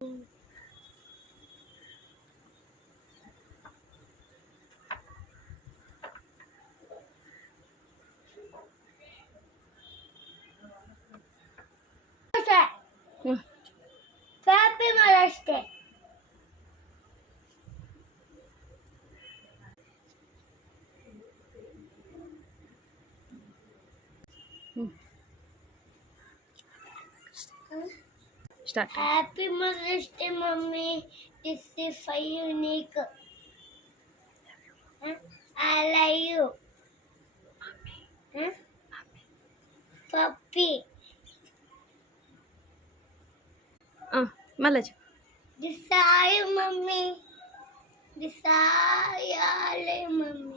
Happy Mother's Day. Start. Happy Mother's Day, Mummy. This is for unique. I love you. Puppy. మళ్ళీ This is Mummy. This is Mummy.